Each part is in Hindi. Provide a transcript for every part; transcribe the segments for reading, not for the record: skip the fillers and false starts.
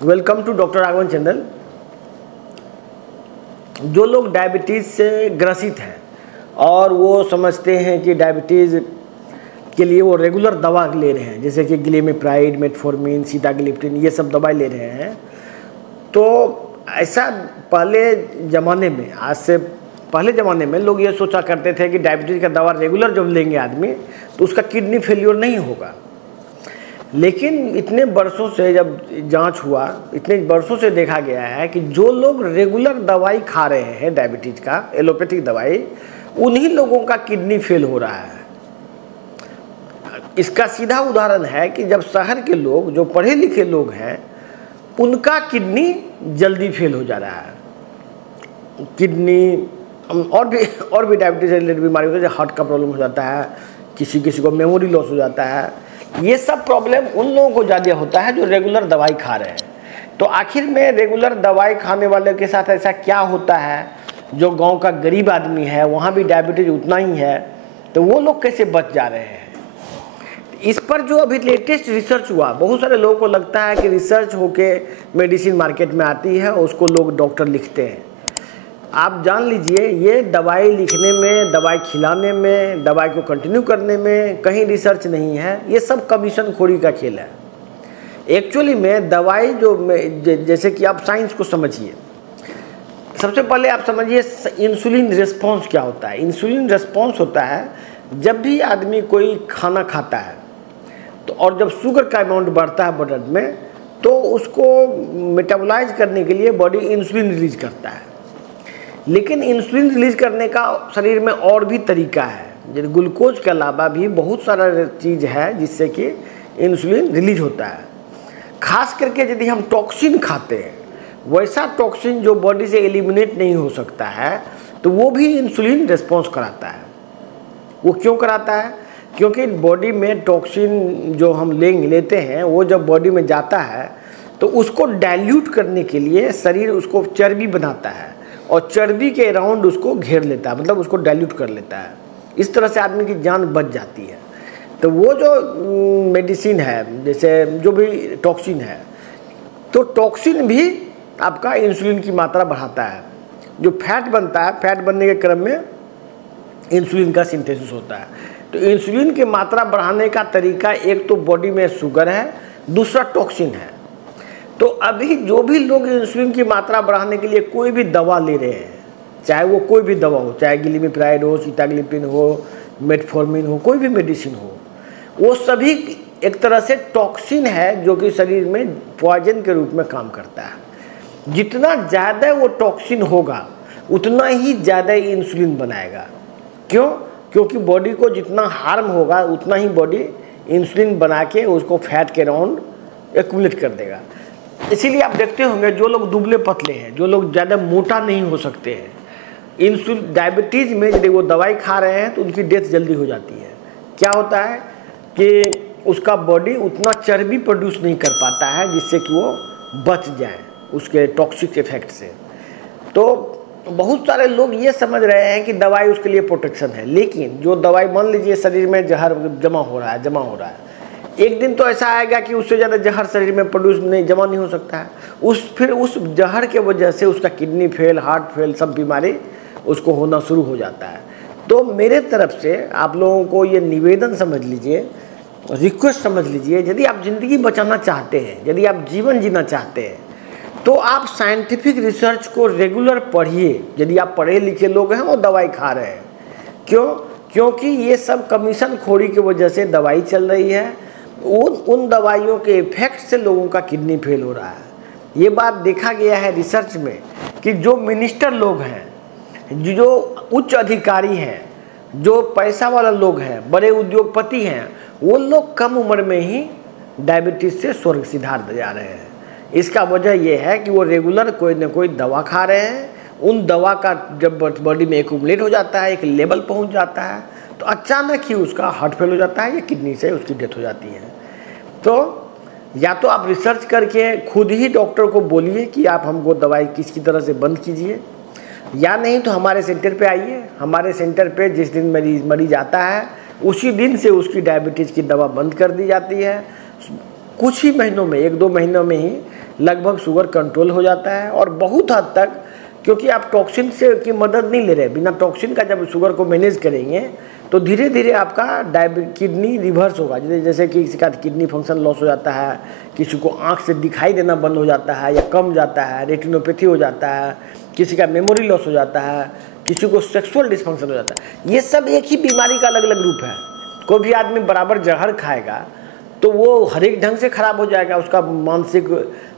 वेलकम टू डॉक्टर राघवन चंदन। जो लोग डायबिटीज़ से ग्रसित हैं और वो समझते हैं कि डायबिटीज़ के लिए वो रेगुलर दवा ले रहे हैं, जैसे कि ग्लिमिप्राइड, मेटफॉर्मिन, सीटाग्लिप्टिन, ये सब दवाई ले रहे हैं, तो ऐसा पहले ज़माने में, आज से पहले ज़माने में लोग ये सोचा करते थे कि डायबिटीज़ का दवा रेगुलर जब लेंगे आदमी तो उसका किडनी फेल्योर नहीं होगा। लेकिन इतने वर्षों से जब जांच हुआ, इतने वर्षों से देखा गया है कि जो लोग रेगुलर दवाई खा रहे हैं डायबिटीज़ का, एलोपैथिक दवाई, उन्हीं लोगों का किडनी फेल हो रहा है। इसका सीधा उदाहरण है कि जब शहर के लोग, जो पढ़े लिखे लोग हैं, उनका किडनी जल्दी फेल हो जा रहा है। किडनी और भी डायबिटीज रिलेटेड बीमारी होती है, जैसे हार्ट का प्रॉब्लम हो जाता है, किसी को मेमोरी लॉस हो जाता है। ये सब प्रॉब्लम उन लोगों को ज़्यादा होता है जो रेगुलर दवाई खा रहे हैं। तो आखिर में रेगुलर दवाई खाने वाले के साथ ऐसा क्या होता है? जो गांव का गरीब आदमी है, वहाँ भी डायबिटीज उतना ही है, तो वो लोग कैसे बच जा रहे हैं? इस पर जो अभी लेटेस्ट रिसर्च हुआ, बहुत सारे लोगों को लगता है कि रिसर्च होके मेडिसिन मार्केट में आती है और उसको लोग डॉक्टर लिखते हैं। आप जान लीजिए, ये दवाई लिखने में, दवाई खिलाने में, दवाई को कंटिन्यू करने में कहीं रिसर्च नहीं है। ये सब कमीशन खोरी का खेल है। एक्चुअली में दवाई जैसे कि आप साइंस को समझिए, सबसे पहले आप समझिए इंसुलिन रिस्पॉन्स क्या होता है। इंसुलिन रिस्पॉन्स होता है जब भी आदमी कोई खाना खाता है तो, और जब शुगर का अमाउंट बढ़ता है ब्लड में, तो उसको मेटाबोलाइज करने के लिए बॉडी इंसुलिन रिलीज करता है। लेकिन इंसुलिन रिलीज करने का शरीर में और भी तरीका है। जैसे ग्लूकोज के अलावा भी बहुत सारा चीज़ है जिससे कि इंसुलिन रिलीज होता है। खास करके यदि हम टॉक्सिन खाते हैं, वैसा टॉक्सिन जो बॉडी से एलिमिनेट नहीं हो सकता है, तो वो भी इंसुलिन रिस्पॉन्स कराता है। वो क्यों कराता है? क्योंकि बॉडी में टॉक्सिन जो हम लेते हैं, वो जब बॉडी में जाता है तो उसको डाइल्यूट करने के लिए शरीर उसको चर्बी बनाता है और चर्बी के अराउंड उसको घेर लेता है, मतलब उसको डाइल्यूट कर लेता है। इस तरह से आदमी की जान बच जाती है। तो वो जो मेडिसिन है, जैसे जो भी टॉक्सिन है, तो टॉक्सिन भी आपका इंसुलिन की मात्रा बढ़ाता है। जो फैट बनता है, फैट बनने के क्रम में इंसुलिन का सिंथेसिस होता है। तो इंसुलिन की मात्रा बढ़ाने का तरीका, एक तो बॉडी में शुगर है, दूसरा टॉक्सिन है। तो अभी जो भी लोग इंसुलिन की मात्रा बढ़ाने के लिए कोई भी दवा ले रहे हैं, चाहे वो कोई भी दवा हो, चाहे ग्लिमिप्राइड हो, सीटाग्लिप्टिन हो, मेटफॉर्मिन हो, कोई भी मेडिसिन हो, वो सभी एक तरह से टॉक्सिन है जो कि शरीर में पॉइजन के रूप में काम करता है। जितना ज़्यादा वो टॉक्सिन होगा उतना ही ज़्यादा इंसुलिन बनाएगा। क्यों? क्योंकि बॉडी को जितना हार्म होगा उतना ही बॉडी इंसुलिन बना के उसको फैट के अराउंड एक्यूमुलेट कर देगा। इसीलिए आप देखते होंगे जो लोग दुबले पतले हैं, जो लोग ज़्यादा मोटा नहीं हो सकते हैं, इंसुलिन डायबिटीज़ में यदि वो दवाई खा रहे हैं तो उनकी डेथ जल्दी हो जाती है। क्या होता है कि उसका बॉडी उतना चर्बी प्रोड्यूस नहीं कर पाता है जिससे कि वो बच जाए उसके टॉक्सिक इफेक्ट से। तो बहुत सारे लोग ये समझ रहे हैं कि दवाई उसके लिए प्रोटेक्शन है, लेकिन जो दवाई, मान लीजिए शरीर में जहर जमा हो रहा है, एक दिन तो ऐसा आएगा कि उससे ज़्यादा जहर शरीर में प्रोड्यूस नहीं, जमा नहीं हो सकता है। फिर उस जहर के वजह से उसका किडनी फेल, हार्ट फेल, सब बीमारी उसको होना शुरू हो जाता है। तो मेरे तरफ से आप लोगों को ये निवेदन समझ लीजिए, रिक्वेस्ट समझ लीजिए, यदि आप ज़िंदगी बचाना चाहते हैं, यदि आप जीवन जीना चाहते हैं, तो आप साइंटिफिक रिसर्च को रेगुलर पढ़िए। यदि आप पढ़े लिखे लोग हैं और दवाई खा रहे हैं, क्यों? क्योंकि ये सब कमीशन खोरी की वजह से दवाई चल रही है। उन दवाइयों के इफेक्ट से लोगों का किडनी फेल हो रहा है। ये बात देखा गया है रिसर्च में कि जो मिनिस्टर लोग हैं, जो उच्च अधिकारी हैं, जो पैसा वाला लोग हैं, बड़े उद्योगपति हैं, वो लोग कम उम्र में ही डायबिटीज़ से स्वर्ग सिधार जा रहे हैं। इसका वजह यह है कि वो रेगुलर कोई ना कोई दवा खा रहे हैं। उन दवा का जब बॉडी में एक्यूमुलेट हो जाता है, एक लेवल पहुंच जाता है, तो अचानक ही उसका हार्ट फेल हो जाता है या किडनी से उसकी डेथ हो जाती है। तो या तो आप रिसर्च करके खुद ही डॉक्टर को बोलिए कि आप हमको दवाई किसी तरह से बंद कीजिए, या नहीं तो हमारे सेंटर पे आइए। हमारे सेंटर पे जिस दिन मरीज आता है उसी दिन से उसकी डायबिटीज़ की दवा बंद कर दी जाती है। कुछ ही महीनों में, 1-2 महीनों में ही लगभग शुगर कंट्रोल हो जाता है। और बहुत हद तक, क्योंकि आप टॉक्सिन से की मदद नहीं ले रहे, बिना टॉक्सिन का जब शुगर को मैनेज करेंगे तो धीरे धीरे आपका किडनी रिवर्स होगा। जैसे कि किसी का किडनी फंक्शन लॉस हो जाता है, किसी को आँख से दिखाई देना बंद हो जाता है या कम जाता है, रेटिनोपैथी हो जाता है, किसी का मेमोरी लॉस हो जाता है, किसी को सेक्सुअल डिस्फंक्शन हो जाता है। ये सब एक ही बीमारी का अलग अलग रूप है। कोई भी आदमी बराबर जहर खाएगा तो वो हर एक ढंग से खराब हो जाएगा, उसका मानसिक,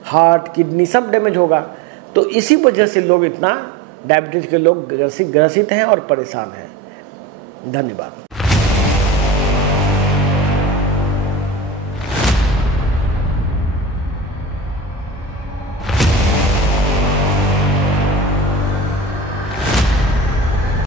हार्ट, किडनी सब डैमेज होगा। तो इसी वजह से लोग इतना डायबिटीज़ के लोग ग्रसित हैं और परेशान हैं। धन्यवाद।